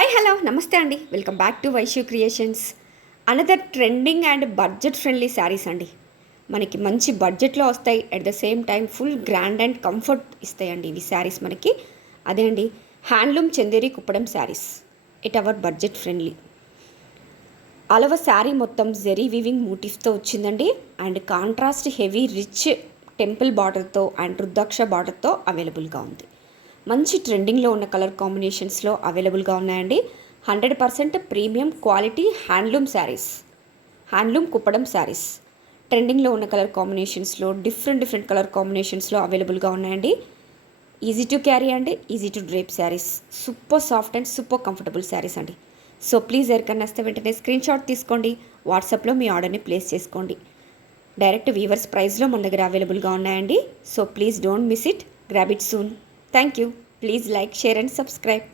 Hi hello నమస్తే అండి. Welcome back to Vaishu creations. Another trending and budget friendly saris అండి. మనకి మంచి బడ్జెట్లో వస్తాయి, at the same time full grand and comfort ఇస్తాయండి ఇవి శారీస్ మనకి. అదే అండి, handloom Chanderi Kuppadam saris it our budget friendly. అలవ శారీ మొత్తం జెరీ వీవింగ్ మోటిఫ్తో వచ్చిందండి. And contrast heavy rich temple బార్డర్తో అండ్ రుద్రాక్ష బార్డర్తో అవైలబుల్గా ఉంది. మంచి ట్రెండింగ్లో ఉన్న కలర్ కాంబినేషన్స్లో అవైలబుల్గా ఉన్నాయండి. 100% premium quality handloom saris, handloom Kuppadam saris ట్రెండింగ్లో ఉన్న కలర్ కాంబినేషన్స్లో డిఫరెంట్ కలర్ కాంబినేషన్స్లో అవైలబుల్గా ఉన్నాయండి. ఈజీ టు క్యారీ అండి, easy to drape saris, super soft and super comfortable saris అండి. సో ప్లీజ్ ఎవరికన్నా వస్తే వెంటనే స్క్రీన్ షాట్ తీసుకోండి, వాట్సాప్లో మీ ఆర్డర్ని ప్లేస్ చేసుకోండి. డైరెక్ట్ వీవర్స్ ప్రైస్లో మన దగ్గర అవైలబుల్గా ఉన్నాయండి. So please don't miss it, grab it soon. Thank you. Please like, share and subscribe.